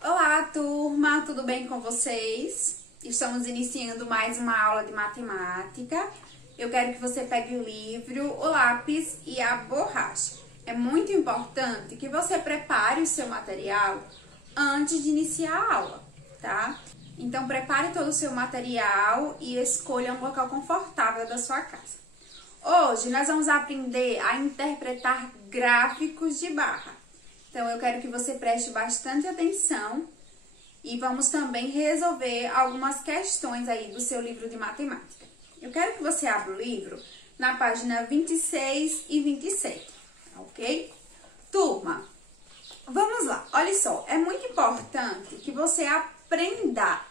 Olá, turma, tudo bem com vocês? Estamos iniciando mais uma aula de matemática. Eu quero que você pegue o livro, o lápis e a borracha. É muito importante que você prepare o seu material antes de iniciar a aula, tá? Então, prepare todo o seu material e escolha um local confortável da sua casa. Hoje, nós vamos aprender a interpretar gráficos de barra. Então, eu quero que você preste bastante atenção e vamos também resolver algumas questões aí do seu livro de matemática. Eu quero que você abra o livro na página 26 e 27, ok? Turma, vamos lá. Olha só, é muito importante que você aprenda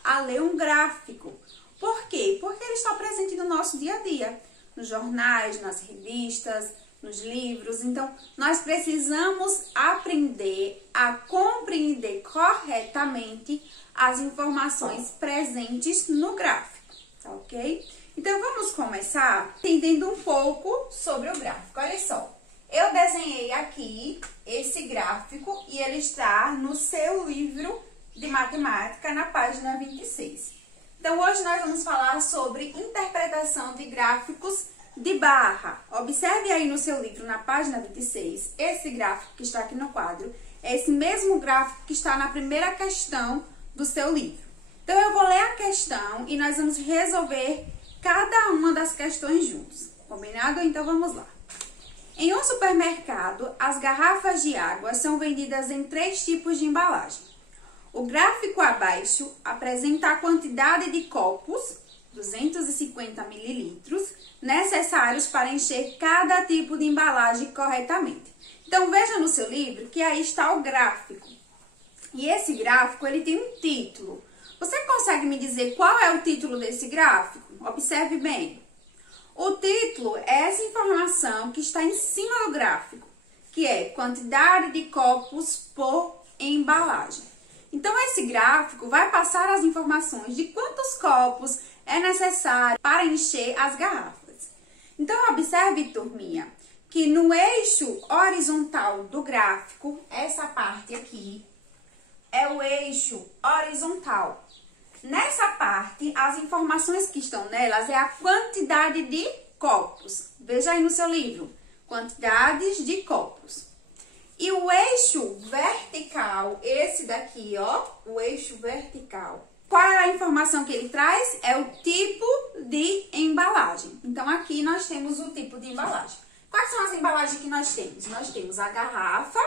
a ler um gráfico. Por quê? Porque ele está presente no nosso dia a dia, nos jornais, nas revistas, nos livros. Então, nós precisamos aprender a compreender corretamente as informações presentes no gráfico, tá ok? Então, vamos começar entendendo um pouco sobre o gráfico. Olha só, eu desenhei aqui esse gráfico e ele está no seu livro de matemática na página 26. Então, hoje nós vamos falar sobre interpretação de gráficos de barra. Observe aí no seu livro, na página 26, esse gráfico que está aqui no quadro, é esse mesmo gráfico que está na primeira questão do seu livro. Então, eu vou ler a questão e nós vamos resolver cada uma das questões juntos. Combinado? Então, vamos lá. Em um supermercado, as garrafas de água são vendidas em 3 tipos de embalagem. O gráfico abaixo apresenta a quantidade de copos, 250 mililitros, necessários para encher cada tipo de embalagem corretamente. Então, veja no seu livro que aí está o gráfico. E esse gráfico, ele tem um título. Você consegue me dizer qual é o título desse gráfico? Observe bem. O título é essa informação que está em cima do gráfico, que é quantidade de copos por embalagem. Então, esse gráfico vai passar as informações de quantos copos é necessário para encher as garrafas. Então, observe, turminha, que no eixo horizontal do gráfico, essa parte aqui é o eixo horizontal. Nessa parte, as informações que estão nelas é a quantidade de copos. Veja aí no seu livro, quantidades de copos. E o eixo vertical, esse daqui, ó, o eixo vertical. Qual é a informação que ele traz? É o tipo de embalagem. Então, aqui nós temos o tipo de embalagem. Quais são as embalagens que nós temos? Nós temos a garrafa,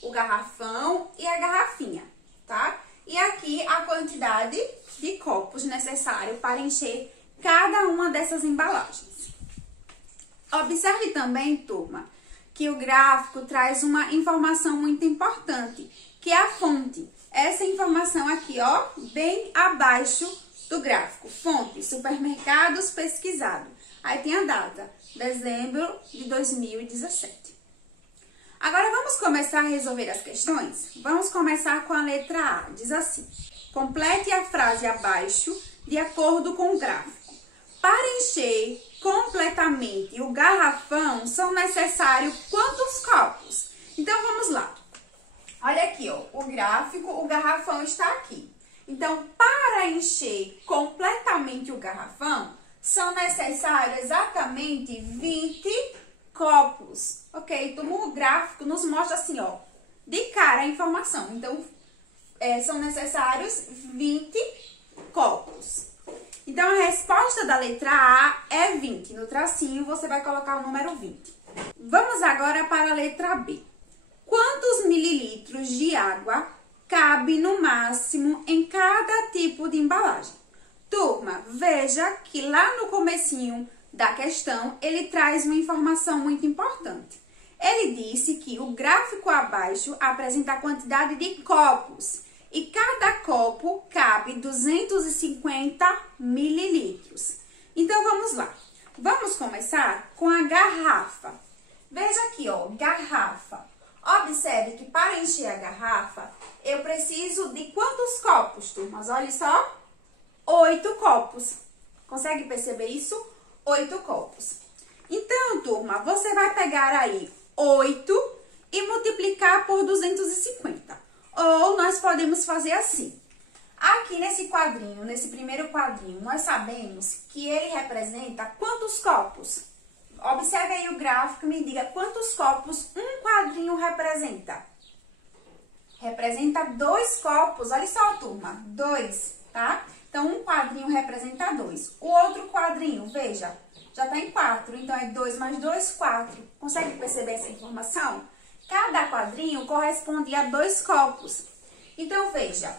o garrafão e a garrafinha, tá? E aqui a quantidade de copos necessário para encher cada uma dessas embalagens. Observe também, turma, que o gráfico traz uma informação muito importante, que é a fonte. Essa informação aqui, ó, bem abaixo do gráfico. Fonte, supermercados pesquisado. Aí tem a data, dezembro de 2017. Agora, vamos começar a resolver as questões? Vamos começar com a letra A. Diz assim: complete a frase abaixo de acordo com o gráfico. Para encher completamente o garrafão, são necessários quantos copos? Então, vamos lá. Olha aqui, ó, o gráfico, o garrafão está aqui. Então, para encher completamente o garrafão, são necessários exatamente 20 copos, ok? Então, o gráfico nos mostra assim, ó, de cara a informação. Então, são necessários 20 copos. Então, a resposta da letra A é 20. No tracinho, você vai colocar o número 20. Vamos agora para a letra B. Quantos mililitros de água cabe no máximo em cada tipo de embalagem? Turma, veja que lá no comecinho da questão, ele traz uma informação muito importante. Ele disse que o gráfico abaixo apresenta a quantidade de copos e cada copo cabe 250 mililitros. Então, vamos lá. Vamos começar com a garrafa. Veja aqui, ó, garrafa. Observe que para encher a garrafa, eu preciso de quantos copos, turmas? Olha só, 8 copos, Consegue perceber isso? 8 copos. Então, turma, você vai pegar aí 8 e multiplicar por 250. Ou nós podemos fazer assim. Aqui nesse quadrinho, nesse primeiro quadrinho, nós sabemos que ele representa quantos copos? Observe aí o gráfico e me diga quantos copos um quadrinho representa. Representa 2 copos. Olha só, turma, 2, tá? Então, um quadrinho representa 2. O outro quadrinho, veja, já tá em 4. Então, é 2 mais 2, 4. Consegue perceber essa informação? Cada quadrinho corresponde a 2 copos. Então, veja,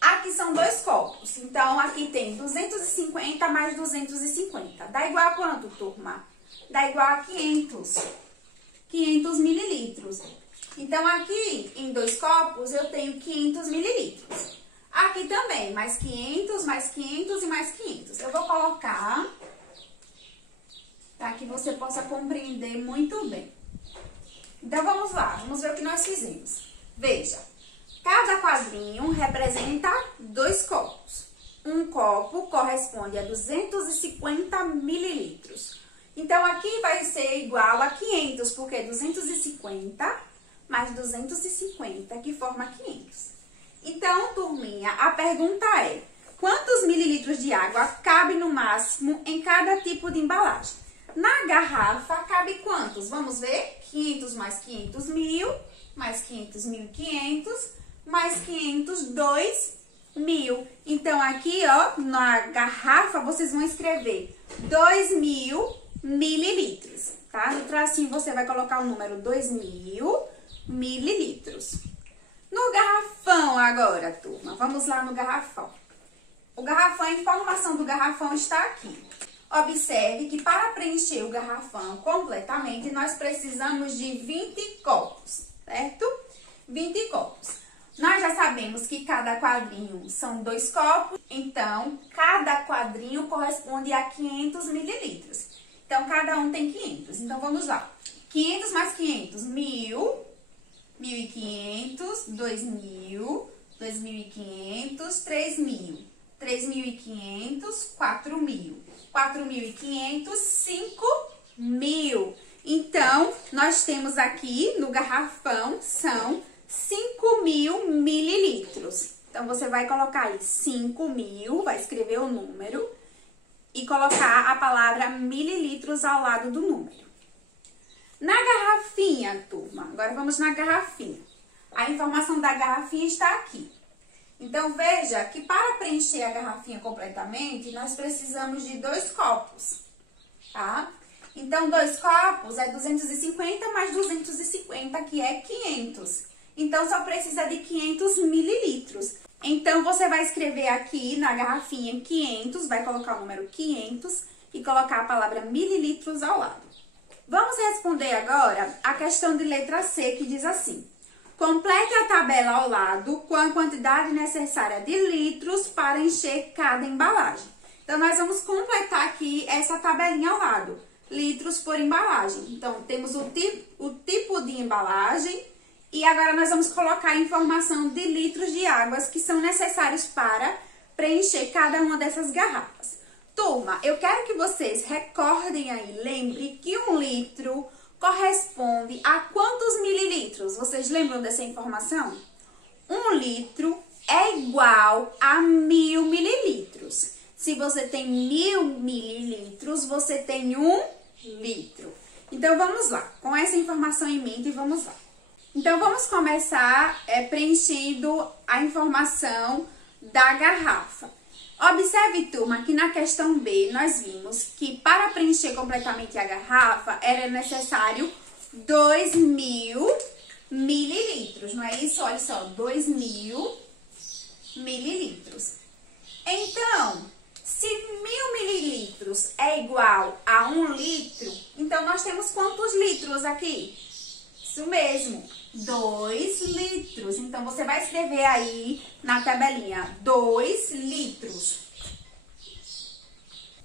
aqui são 2 copos. Então, aqui tem 250 mais 250. Dá igual a quanto, turma? Dá igual a 500. 500 mililitros. Então, aqui em 2 copos, eu tenho 500 mililitros. Aqui também, mais 500 e mais 500. Eu vou colocar para que você possa compreender muito bem. Então, vamos lá. Vamos ver o que nós fizemos. Veja, cada quadrinho representa 2 copos. Um copo corresponde a 250 mililitros. Então, aqui vai ser igual a 500, porque 250 mais 250, que forma 500. Então, turminha, a pergunta é: quantos mililitros de água cabe no máximo em cada tipo de embalagem? Na garrafa, cabe quantos? Vamos ver? 500 mais 500, 1000, mais 500, 1500, mais 500, 2000. Então, aqui, ó, na garrafa, vocês vão escrever 2000 mililitros, tá? No tracinho, você vai colocar o número 2000 mililitros. No garrafão agora, turma. Vamos lá no garrafão. O garrafão, a informação do garrafão está aqui. Observe que para preencher o garrafão completamente, nós precisamos de 20 copos, certo? 20 copos. Nós já sabemos que cada quadrinho são 2 copos, então cada quadrinho corresponde a 500 mililitros. Então, cada um tem 500. Então, vamos lá. 500 mais 500, 1000, 1500, 2000, 2500, 3000, 3500, 4000, 4500, 5000. Então, nós temos aqui no garrafão, são 5000 mililitros. Então, você vai colocar aí 5000, vai escrever o número e colocar a palavra mililitros ao lado do número. Na garrafinha, turma, agora vamos na garrafinha. A informação da garrafinha está aqui. Então, veja que para preencher a garrafinha completamente, nós precisamos de 2 copos, tá? Então, 2 copos é 250 mais 250, que é 500. Então, só precisa de 500 mililitros. Então, você vai escrever aqui na garrafinha 500, vai colocar o número 500 e colocar a palavra mililitros ao lado. Vamos responder agora a questão de letra C, que diz assim: complete a tabela ao lado com a quantidade necessária de litros para encher cada embalagem. Então, nós vamos completar aqui essa tabelinha ao lado. Litros por embalagem. Então, temos o tipo de embalagem e agora nós vamos colocar a informação de litros de águas que são necessários para preencher cada uma dessas garrafas. Turma, eu quero que vocês recordem aí, lembre que 1 litro corresponde a quantos mililitros? Vocês lembram dessa informação? 1 litro é igual a 1000 mililitros. Se você tem 1000 mililitros, você tem 1 litro. Então, vamos lá. Com essa informação em mente, vamos lá. Então, vamos começar preenchendo a informação da garrafa. Observe, turma, que na questão B, nós vimos que para preencher completamente a garrafa, era necessário 2000 mililitros, não é isso? Olha só, 2000 mililitros. Então, se 1000 mililitros é igual a 1 litro, então nós temos quantos litros aqui? Isso mesmo, 2 litros. Então, você vai escrever aí na tabelinha 2 litros.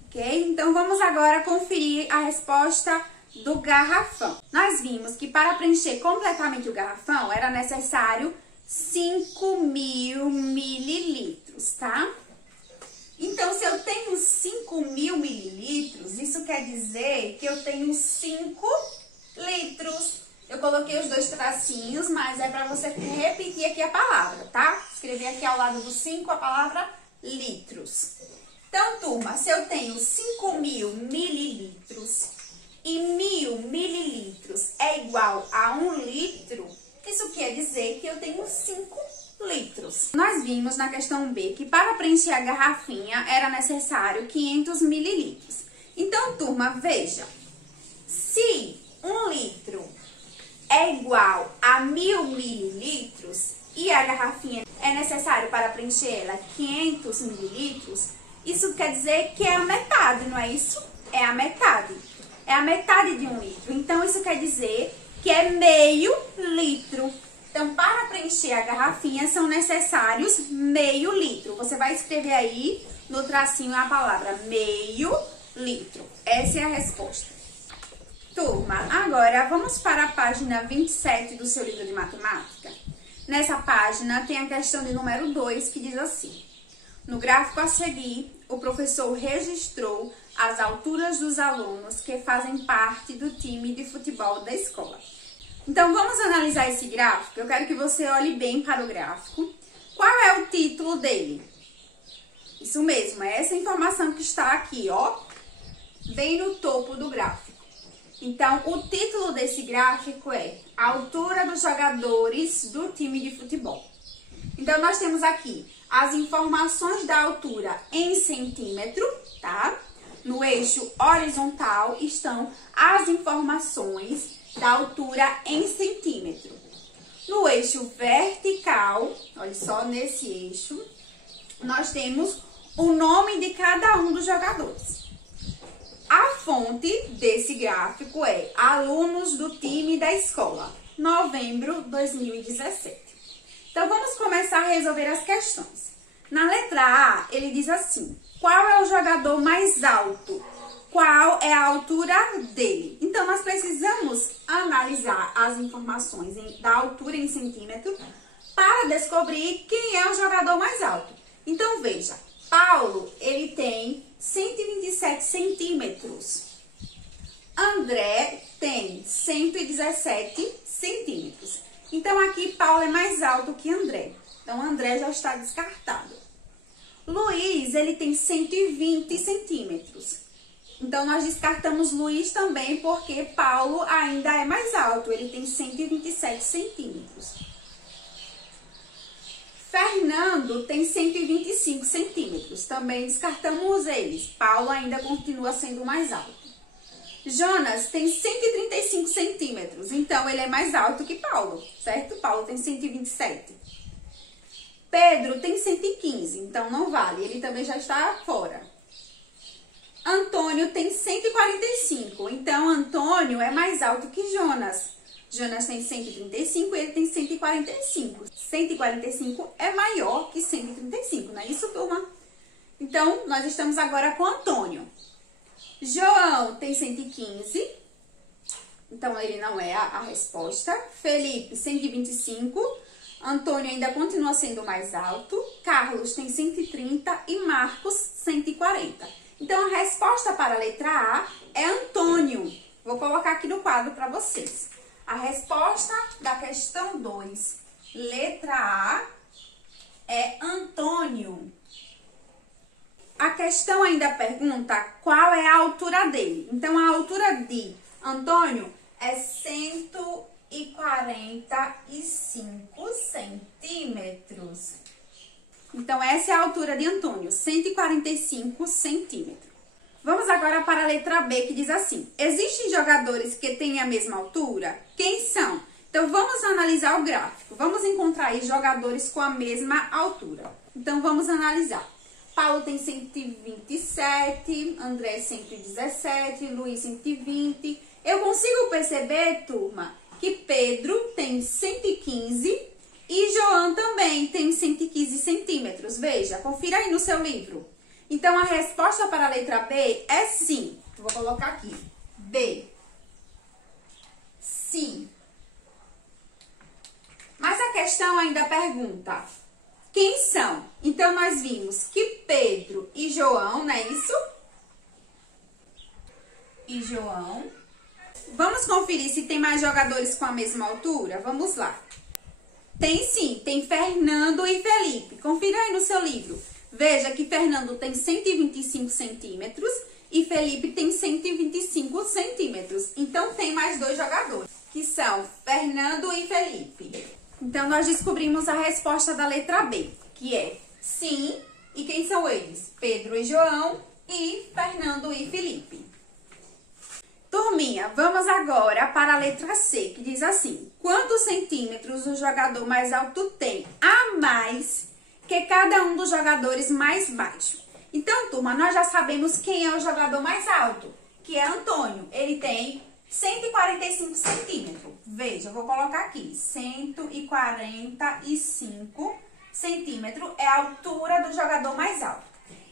Ok? Então, vamos agora conferir a resposta do garrafão. Nós vimos que para preencher completamente o garrafão, era necessário 5000 mililitros, tá? Então, se eu tenho 5.000 mililitros, isso quer dizer que eu tenho 5 litros. Eu coloquei os dois tracinhos, mas é para você repetir aqui a palavra, tá? Escrever aqui ao lado do 5 a palavra litros. Então, turma, se eu tenho 5.000 mililitros e 1.000 mililitros é igual a 1 litro, isso quer dizer que eu tenho 5 litros. Nós vimos na questão B que para preencher a garrafinha era necessário 500 mililitros. Então, turma, veja, se 1 litro é igual a 1.000 mililitros e a garrafinha é necessário para preencher ela 500 mililitros, isso quer dizer que é a metade, não é isso? É a metade. É a metade de 1 litro. Então, isso quer dizer que é meio litro. Então, para preencher a garrafinha, são necessários meio litro. Você vai escrever aí no tracinho a palavra meio litro. Essa é a resposta. Turma, agora vamos para a página 27 do seu livro de matemática. Nessa página tem a questão de número 2, que diz assim: no gráfico a seguir, o professor registrou as alturas dos alunos que fazem parte do time de futebol da escola. Então, vamos analisar esse gráfico. Eu quero que você olhe bem para o gráfico. Qual é o título dele? Isso mesmo, é essa informação que está aqui, ó, bem no topo do gráfico. Então, o título desse gráfico é a altura dos jogadores do time de futebol. Então, nós temos aqui as informações da altura em centímetro, tá? No eixo horizontal estão as informações da altura em centímetro. No eixo vertical, olha só, nesse eixo, nós temos o nome de cada um dos jogadores. A fonte desse gráfico é alunos do time da escola, novembro de 2017. Então, vamos começar a resolver as questões. Na letra A, ele diz assim: qual é o jogador mais alto? Qual é a altura dele? Então, nós precisamos analisar as informações da altura em centímetro para descobrir quem é o jogador mais alto. Então, veja, Paulo, ele tem 127 centímetros. André tem 117 centímetros. Então, aqui, Paulo é mais alto que André. Então, André já está descartado. Luiz, ele tem 120 centímetros. Então, nós descartamos Luiz também, porque Paulo ainda é mais alto. Ele tem 127 centímetros. Fernando tem 125 centímetros. Também descartamos eles. Paulo ainda continua sendo mais alto. Jonas tem 135 centímetros. Então, ele é mais alto que Paulo, certo? Paulo tem 127. Pedro tem 115. Então, não vale. Ele também já está fora. Antônio tem 145, então Antônio é mais alto que Jonas. Jonas tem 135 e ele tem 145. 145 é maior que 135, não é isso, turma? Então, nós estamos agora com Antônio. João tem 115, então ele não é a resposta. Felipe, 125. Antônio ainda continua sendo mais alto. Carlos tem 130 e Marcos 140. Então, a resposta para a letra A é Antônio. Vou colocar aqui no quadro para vocês. A resposta da questão 2, letra A, é Antônio. A questão ainda pergunta qual é a altura dele. Então, a altura de Antônio é 145 centímetros. Então, essa é a altura de Antônio, 145 centímetros. Vamos agora para a letra B, que diz assim: existem jogadores que têm a mesma altura? Quem são? Então, vamos analisar o gráfico. Vamos encontrar aí jogadores com a mesma altura. Então, vamos analisar. Paulo tem 127, André 117, Luiz 120. Eu consigo perceber, turma, que Pedro tem 115 e João também tem 115 centímetros. Veja, confira aí no seu livro. Então, a resposta para a letra B é sim. Vou colocar aqui. B. Sim. Mas a questão ainda pergunta: quem são? Então, nós vimos que Pedro e João, não é isso? E João. Vamos conferir se tem mais jogadores com a mesma altura? Vamos lá. Tem sim, tem Fernando e Felipe. Confira aí no seu livro. Veja que Fernando tem 125 centímetros e Felipe tem 125 centímetros. Então, tem mais dois jogadores, que são Fernando e Felipe. Então, nós descobrimos a resposta da letra B, que é sim. E quem são eles? Pedro e João e Fernando e Felipe. Turminha, vamos agora para a letra C, que diz assim: quantos centímetros o jogador mais alto tem a mais que cada um dos jogadores mais baixo? Então, turma, nós já sabemos quem é o jogador mais alto, que é Antônio. Ele tem 145 centímetros. Veja, eu vou colocar aqui, 145 centímetros é a altura do jogador mais alto.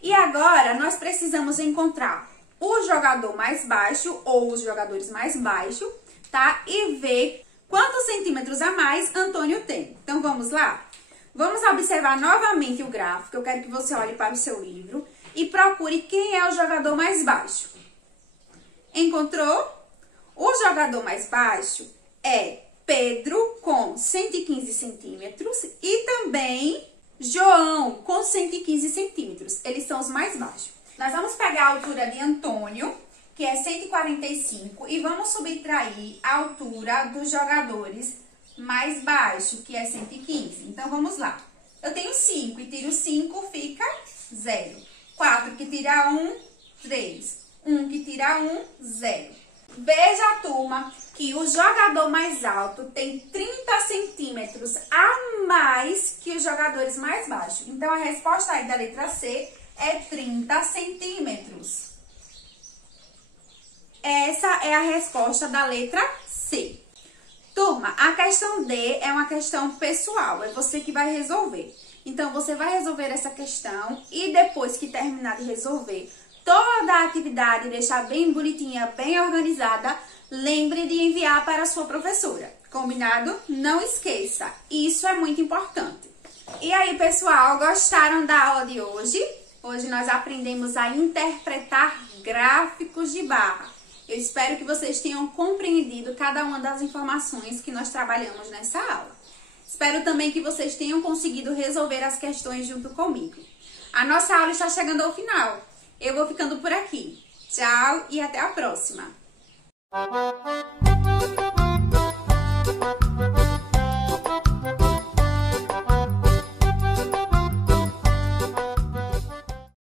E agora, nós precisamos encontrar o jogador mais baixo ou os jogadores mais baixos, tá? E ver quantos centímetros a mais Antônio tem. Então, vamos lá? Vamos observar novamente o gráfico. Eu quero que você olhe para o seu livro e procure quem é o jogador mais baixo. Encontrou? O jogador mais baixo é Pedro, com 115 centímetros, e também João, com 115 centímetros. Eles são os mais baixos. Nós vamos pegar a altura de Antônio, que é 145, e vamos subtrair a altura dos jogadores mais baixos, que é 115. Então, vamos lá. Eu tenho 5, e tiro 5, fica 0. 4 que tira 1, 3. 1 que tira 1, 0. Veja, turma, que o jogador mais alto tem 30 centímetros a mais que os jogadores mais baixos. Então, a resposta aí da letra C é 30 centímetros. Essa é a resposta da letra C. Turma, a questão D é uma questão pessoal, é você que vai resolver. Então, você vai resolver essa questão e depois que terminar de resolver toda a atividade, deixar bem bonitinha, bem organizada, lembre de enviar para a sua professora. Combinado? Não esqueça, isso é muito importante. E aí, pessoal, gostaram da aula de hoje? Hoje nós aprendemos a interpretar gráficos de barra. Eu espero que vocês tenham compreendido cada uma das informações que nós trabalhamos nessa aula. Espero também que vocês tenham conseguido resolver as questões junto comigo. A nossa aula está chegando ao final. Eu vou ficando por aqui. Tchau e até a próxima!